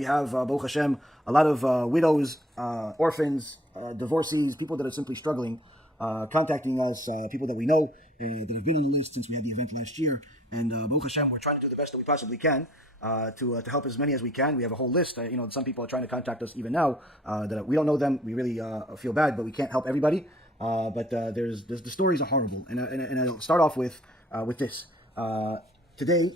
we have, Baruch Hashem, a lot of widows, orphans, divorcees, people that are simply struggling, contacting us, people that we know that have been on the list since we had the event last year. And Baruch Hashem, we're trying to do the best that we possibly can to help as many as we can. We have a whole list. Some people are trying to contact us even now that we don't know them. We really feel bad, but we can't help everybody. But there's the stories are horrible. And I'll start off with this. Today,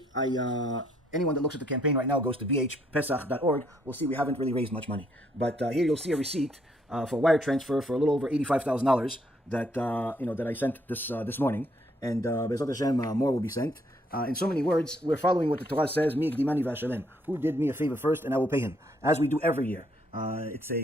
anyone that looks at the campaign right now goes to bhpesach.org. We'll see we haven't really raised much money. But here you'll see a receipt for wire transfer for a little over $85,000 that that I sent this morning. And BeEzrat HaShem, more will be sent. In so many words, we're following what the Torah says, Mi Gdimani v'Hashalem, who did me a favor first, and I will pay him, as we do every year.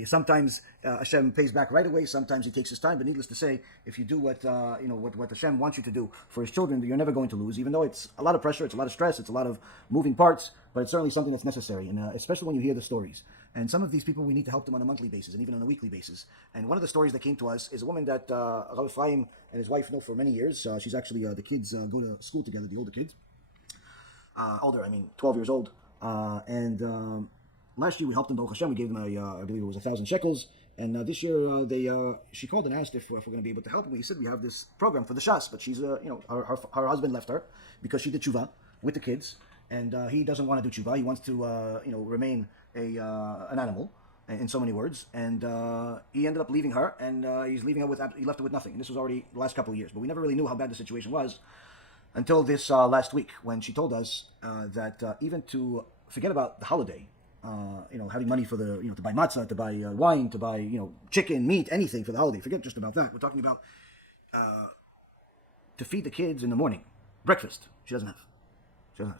Sometimes Hashem pays back right away, sometimes he takes his time, but needless to say, if you do what Hashem wants you to do for his children, you're never going to lose, even though it's a lot of pressure, it's a lot of stress, it's a lot of moving parts, but it's certainly something that's necessary, and especially when you hear the stories. And some of these people, we need to help them on a monthly basis and even on a weekly basis. And one of the stories that came to us is a woman that Rabbi and his wife know for many years. She's actually, the kids go to school together, the older kids. 12 years old. Last year we helped them, Baruch Hashem, we gave them I believe it was 1,000 shekels. And this year she called and asked if we're going to be able to help. And we said we have this program for the SHAS, but she's, her husband left her because she did tshuva with the kids. And he doesn't want to do tshuva. He wants to, remain an animal, in so many words. And he ended up leaving her, and he left her with nothing. And this was already the last couple of years. But we never really knew how bad the situation was until this last week, when she told us that even to forget about the holiday, having money for the, to buy matzah, to buy wine, to buy, chicken, meat, anything for the holiday. Forget just about that. We're talking about to feed the kids in the morning, breakfast. She doesn't have.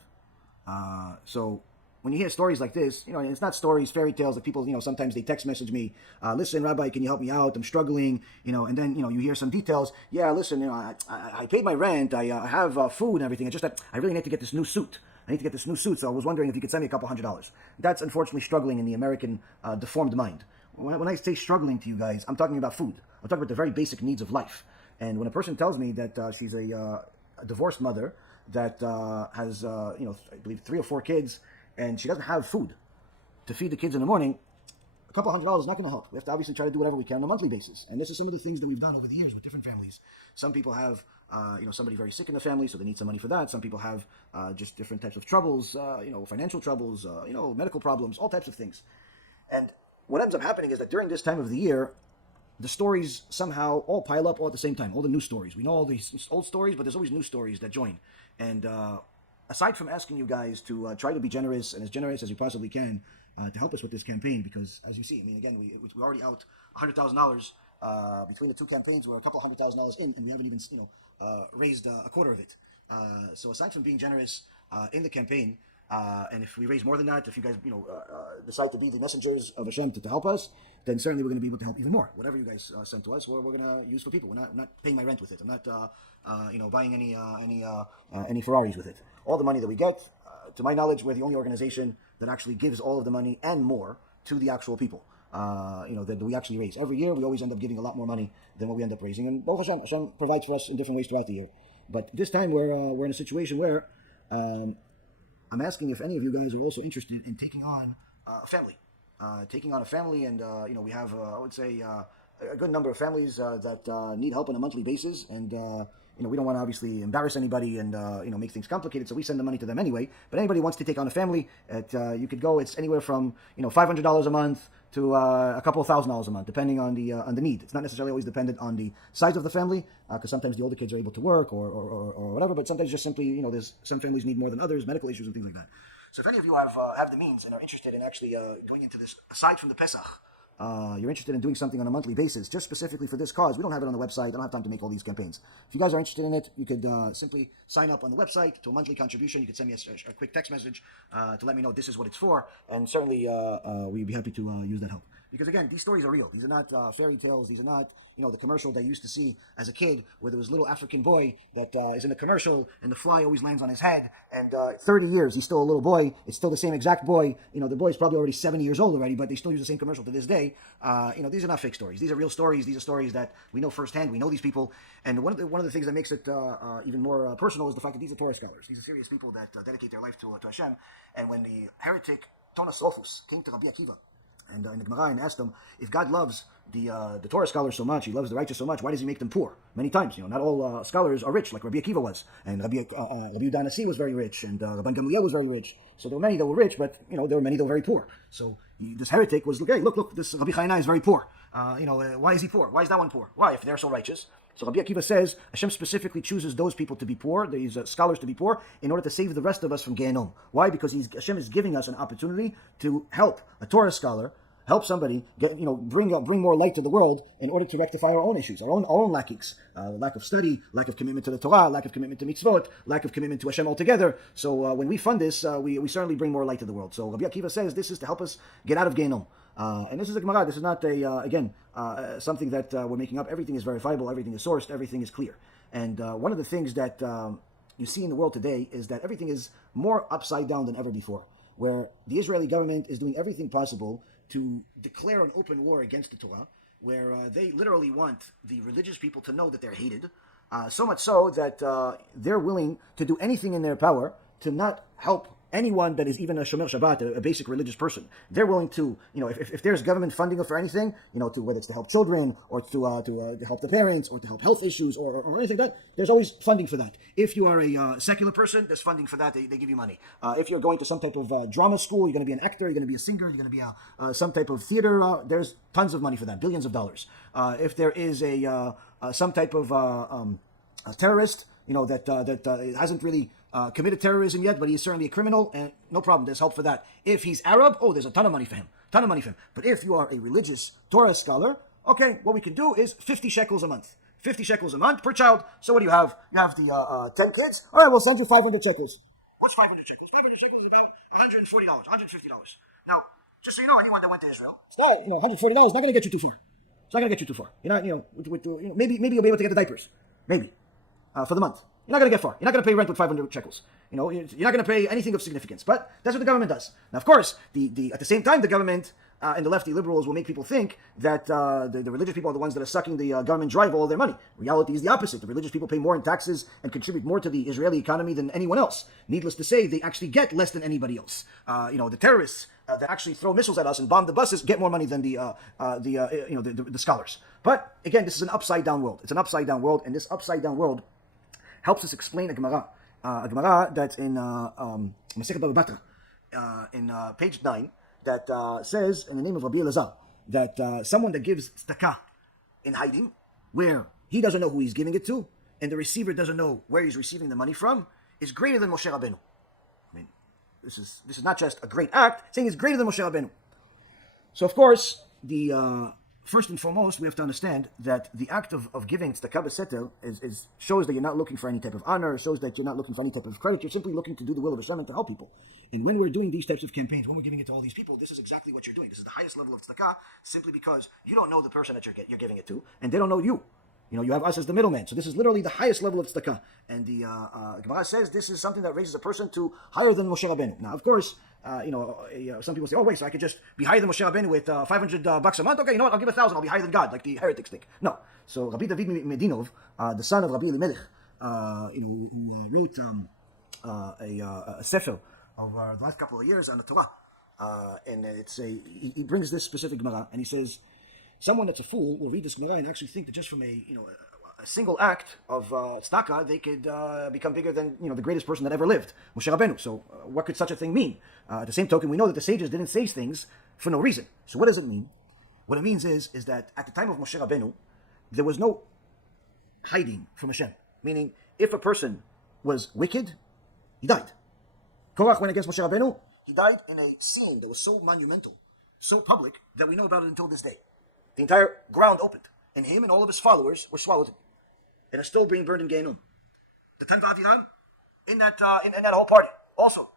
So when you hear stories like this, it's not stories, fairy tales that people, sometimes they text message me, listen, Rabbi, can you help me out? I'm struggling, and then, you hear some details. Yeah, listen, I paid my rent. I have food and everything. It's just that I really need to get this new suit. So I was wondering if you could send me a couple $100. That's unfortunately struggling in the American deformed mind. When I say struggling to you guys, I'm talking about food. I'm talking about the very basic needs of life. And when a person tells me that she's a divorced mother that has, I believe 3 or 4 kids, and she doesn't have food to feed the kids in the morning, a couple $100 is not going to help. We have to obviously try to do whatever we can on a monthly basis. And this is some of the things that we've done over the years with different families. Some people have, somebody very sick in the family, so they need some money for that. Some people have just different types of troubles, financial troubles, medical problems, all types of things. And what ends up happening is that during this time of the year, the stories somehow all pile up all at the same time, all the new stories. We know all these old stories, but there's always new stories that join. And aside from asking you guys to try to be generous and as generous as you possibly can to help us with this campaign, because as you see, again, we're already out $100,000 between the two campaigns. We're a couple $100,000 in, and we haven't even raised a quarter of it. So aside from being generous in the campaign, and if we raise more than that, if you guys decide to be the messengers of Hashem to help us, then certainly we're going to be able to help even more. Whatever you guys send to us, we're going to use for people. We're not paying my rent with it. I'm not buying any Ferraris with it. All the money that we get, to my knowledge, we're the only organization that actually gives all of the money and more to the actual people. That we actually raise every year. We always end up giving a lot more money than what we end up raising, and Baruch Hashem provides for us in different ways throughout the year. But this time we're in a situation where I'm asking if any of you guys are also interested in taking on a family, and we have I would say a good number of families that need help on a monthly basis, and we don't want to obviously embarrass anybody and make things complicated, so we send the money to them anyway. But anybody wants to take on a family, you could go. It's anywhere from $500 a month to a couple of $1,000 a month, depending on the need. It's not necessarily always dependent on the size of the family, because sometimes the older kids are able to work or whatever. But sometimes just simply there's some families need more than others, medical issues and things like that. So if any of you have the means and are interested in actually going into this, aside from the Pesach, you're interested in doing something on a monthly basis, just specifically for this cause. We don't have it on the website. I don't have time to make all these campaigns. If you guys are interested in it, you could simply sign up on the website to a monthly contribution. You could send me a quick text message to let me know this is what it's for, and certainly we'd be happy to use that help. Because again, these stories are real. These are not fairy tales. These are not, the commercial that I used to see as a kid, where there was a little African boy that is in the commercial, and the fly always lands on his head. And 30 years, he's still a little boy. It's still the same exact boy. The boy's probably already 70 years old already, but they still use the same commercial to this day. These are not fake stories. These are real stories. These are stories that we know firsthand. We know these people. And one of the things that makes it even more personal is the fact that these are Torah scholars. These are serious people that dedicate their life to Hashem. And when the heretic Tonasophus came to Rabbi Akiva, and in the Gemara, and asked him, if God loves the Torah scholars so much, He loves the righteous so much, why does He make them poor? Many times, not all scholars are rich, like Rabbi Akiva was, and Rabbi Yehuda Nasi was very rich, and Rabban Gamliel was very rich. So there were many that were rich, but there were many that were very poor. So this heretic was, hey, look, this Rabbi Chayanai is very poor. Why is he poor? Why is that one poor? Why, if they're so righteous? So Rabbi Akiva says, HaShem specifically chooses those people to be poor, these scholars to be poor, in order to save the rest of us from Gehenom. Why? Because HaShem is giving us an opportunity to help a Torah scholar, help somebody get, bring more light to the world in order to rectify our own issues, our own lackings, lack of study, lack of commitment to the Torah, lack of commitment to mitzvot, lack of commitment to Hashem altogether. So when we fund this, we certainly bring more light to the world. So Rabbi Akiva says this is to help us get out of Gehenom. And this is a Gemara. This is not something that we're making up. Everything is verifiable. Everything is sourced. Everything is clear. And one of the things that you see in the world today is that everything is more upside down than ever before, where the Israeli government is doing everything possible to declare an open war against the Torah, where they literally want the religious people to know that they're hated, so much so that they're willing to do anything in their power to not help anyone that is even a Shomer Shabbat, a basic religious person. They're willing to, if there's government funding for anything, to whether it's to help children or to help the parents or to help health issues or anything like that, there's always funding for that. If you are a secular person, there's funding for that. They give you money. If you're going to some type of drama school, you're going to be an actor, you're going to be a singer, you're going to be some type of theater. There's tons of money for that, billions of dollars. If there is some type of a terrorist, that hasn't really committed terrorism yet, but he's certainly a criminal, and no problem, there's help for that. If he's Arab, there's a ton of money for him. But if you are a religious Torah scholar, okay, what we can do is 50 shekels a month. 50 shekels a month per child. So what do you have? You have the 10 kids? All right, we'll send you 500 shekels. What's 500 shekels? 500 shekels is about $140, $150. Now, just so you know, anyone that went to Israel, $140 is not going to get you too far. It's not going to get you too far. You're not, maybe you'll be able to get the diapers. Maybe. For the month. You're not going to get far. You're not going to pay rent with 500 shekels. You're not going to pay anything of significance. But that's what the government does. Now, of course, at the same time, the government and the lefty liberals will make people think that the religious people are the ones that are sucking the government dry of all their money. Reality is the opposite. The religious people pay more in taxes and contribute more to the Israeli economy than anyone else. Needless to say, they actually get less than anybody else. The terrorists that actually throw missiles at us and bomb the buses get more money than the scholars. But again, this is an upside down world. It's an upside down world, and this upside down world helps us explain a Gemara that's in Masechet Baba Batra, in page 9, that says, in the name of Rabbi Elazar, that someone that gives tzedakah in hiding, where he doesn't know who he's giving it to, and the receiver doesn't know where he's receiving the money from, is greater than Moshe Rabbeinu. I mean, this is not just a great act, saying it's greater than Moshe Rabbeinu. So, of course, first and foremost, we have to understand that the act of giving tzedakah b'setel shows that you're not looking for any type of honor, shows that you're not looking for any type of credit, you're simply looking to do the will of Hashem and to help people. And when we're doing these types of campaigns, when we're giving it to all these people, this is exactly what you're doing. This is the highest level of tzedakah, simply because you don't know the person that you're giving it to, and they don't know you. You have us as the middleman. So this is literally the highest level of tzedakah. And the Gemara says this is something that raises a person to higher than Moshe Rabbeinu. Now, of course, some people say, oh, wait, so I could just be higher than Moshe Rabbeinu with $500 a month? Okay, you know what? I'll give 1,000. I'll be higher than God, like the heretics think. No. So Rabbi David Medinov, the son of Rabbi Elimelech, wrote a sefer over the last couple of years on the Torah. And he brings this specific Gemara, and he says, someone that's a fool will read this Gemara and actually think that just from a single act of tzedakah, they could become bigger than the greatest person that ever lived, Moshe Rabbeinu. So what could such a thing mean? At the same token, we know that the sages didn't say things for no reason. So what does it mean? What it means is that at the time of Moshe Rabbeinu, there was no hiding from Hashem. Meaning, if a person was wicked, he died. Korach went against Moshe Rabbeinu, he died in a scene that was so monumental, so public, that we know about it until this day. The entire ground opened, and him and all of his followers were swallowed, and are still being burned in Gehenom. The 10th Aviram, in that whole party, also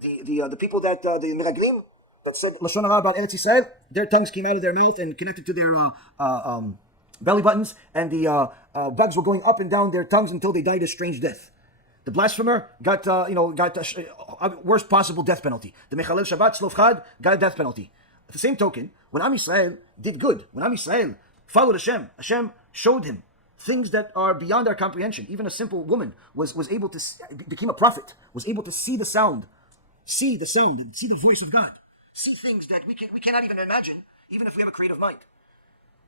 the people that the Miraglim that said Lashon Hara about Eretz Yisrael, their tongues came out of their mouth and connected to their belly buttons, and the bugs were going up and down their tongues until they died a strange death. The blasphemer got worst possible death penalty. The Mechalel Shabbat Shlof Chad got a death penalty. At the same token, when Am Yisrael did good, when Am Yisrael followed Hashem, Hashem showed him things that are beyond our comprehension. Even a simple woman was able to became a prophet, was able to see the sound, and see the voice of God. see things that we cannot even imagine, even if we have a creative mind.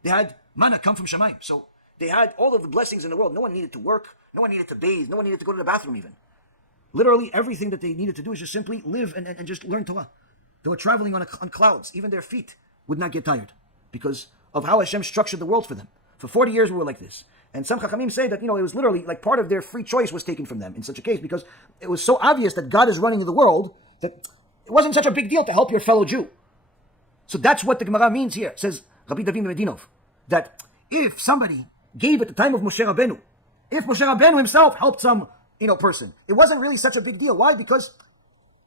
They had manna come from Shamayim. So they had all of the blessings in the world. No one needed to work. No one needed to bathe. No one needed to go to the bathroom even. Literally everything that they needed to do is just simply live and just learn Torah. They were traveling on clouds. Even their feet would not get tired because of how HaShem structured the world for them. For 40 years we were like this. And some Chachamim say that, it was literally like part of their free choice was taken from them in such a case because it was so obvious that God is running the world that it wasn't such a big deal to help your fellow Jew. So that's what the Gemara means here. It says, Rabbi David Medinov, that if somebody gave at the time of Moshe Rabbeinu, if Moshe Rabbeinu himself helped some, person, it wasn't really such a big deal. Why? Because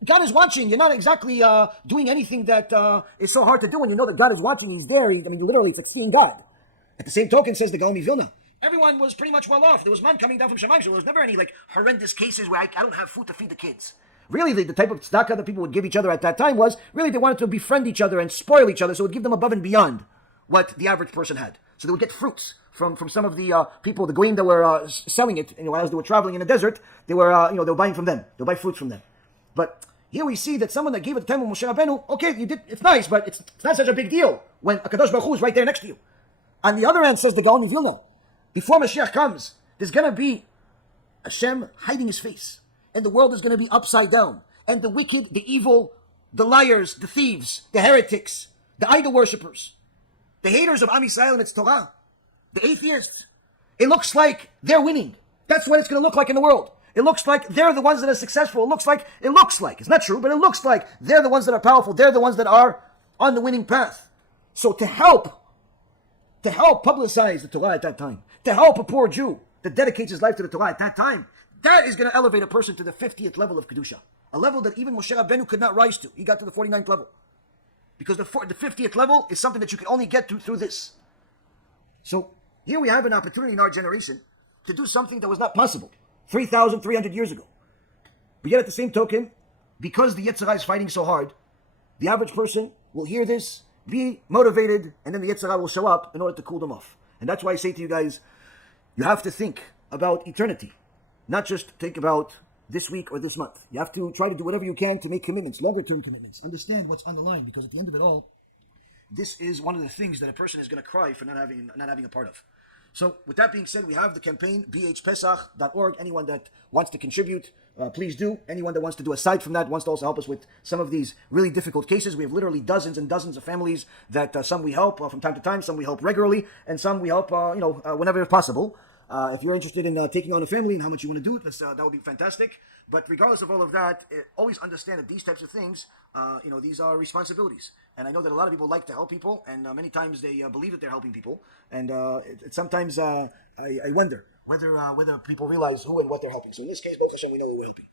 God is watching. You're not exactly doing anything that is so hard to do when you know that God is watching. He's there. Literally, it's like seeing God. At the same token, says the Gaon Vilna, everyone was pretty much well off. There was man coming down from Shamayim, so there was never any horrendous cases where I don't have food to feed the kids. Really, the type of tzedakah that people would give each other at that time was, really they wanted to befriend each other and spoil each other, so it would give them above and beyond what the average person had. So they would get fruits from some of the people, the goyim that were selling it, as they were traveling in the desert, they were, they were buying from them. They would buy fruits from them. But here we see that someone that gave at the time of Moshe Rabbeinu, okay, you did, it's nice, but it's not such a big deal when HaKadosh Baruch Hu is right there next to you. On the other hand, says the Gaon of Vilna, before Mashiach comes, there's going to be Hashem hiding his face. And the world is going to be upside down. And the wicked, the evil, the liars, the thieves, the heretics, the idol worshippers, the haters of Am Yisrael and its Torah, the atheists, it looks like they're winning. That's what it's going to look like in the world. It looks like they're the ones that are successful. It looks like, it's not true, but it looks like they're the ones that are powerful. They're the ones that are on the winning path. So to help publicize the Torah at that time, to help a poor Jew that dedicates his life to the Torah at that time, that is going to elevate a person to the 50th level of Kedusha. A level that even Moshe Rabbeinu could not rise to. He got to the 49th level. Because the 50th level is something that you can only get to through this. So here we have an opportunity in our generation to do something that was not possible 3,300 years ago. But yet at the same token, because the Yetzer Hara is fighting so hard, the average person will hear this, be motivated, and then the Yetzer Hara will show up in order to cool them off. And that's why I say to you guys, you have to think about eternity. Not just think about this week or this month. You have to try to do whatever you can to make commitments, longer-term commitments. Understand what's on the line, because at the end of it all, this is one of the things that a person is going to cry for not having a part of. So with that being said, we have the campaign, bhpesach.org. Anyone that wants to contribute, please do. Anyone that wants to do aside from that, wants to also help us with some of these really difficult cases. We have literally dozens and dozens of families that some we help from time to time, some we help regularly, and some we help whenever possible. If you're interested in taking on a family and how much you want to do it, that would be fantastic. But regardless of all of that, always understand that these types of things, these are responsibilities. And I know that a lot of people like to help people, and many times they believe that they're helping people. And sometimes I wonder whether people realize who and what they're helping. So in this case, Baruch Hashem, we know who we're helping.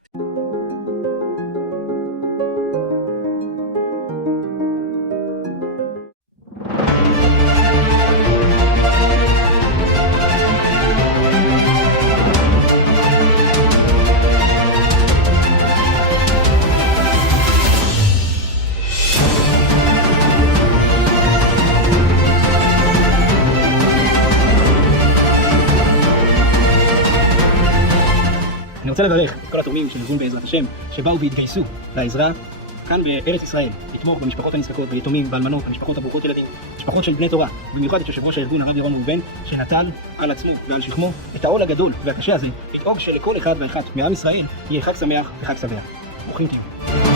אני רוצה לברך את כל התורמים של ארגון BeEzrat HaShem שבאו והתגייסו לעזרה כאן בארץ ישראל, לתמוך במשפחות הנזקקות, ביתומים, באלמנות, המשפחות הברוכות ילדים, משפחות של בני תורה, במיוחד את יושב ראש הארגון הרב ירון ראובן, שנטל על עצמו ועל שכמו את העול הגדול והקשה הזה, לדאוג שלכל אחד ואחת מעם ישראל יהיה חג שמח וחג שבע. ברוכים תהיו.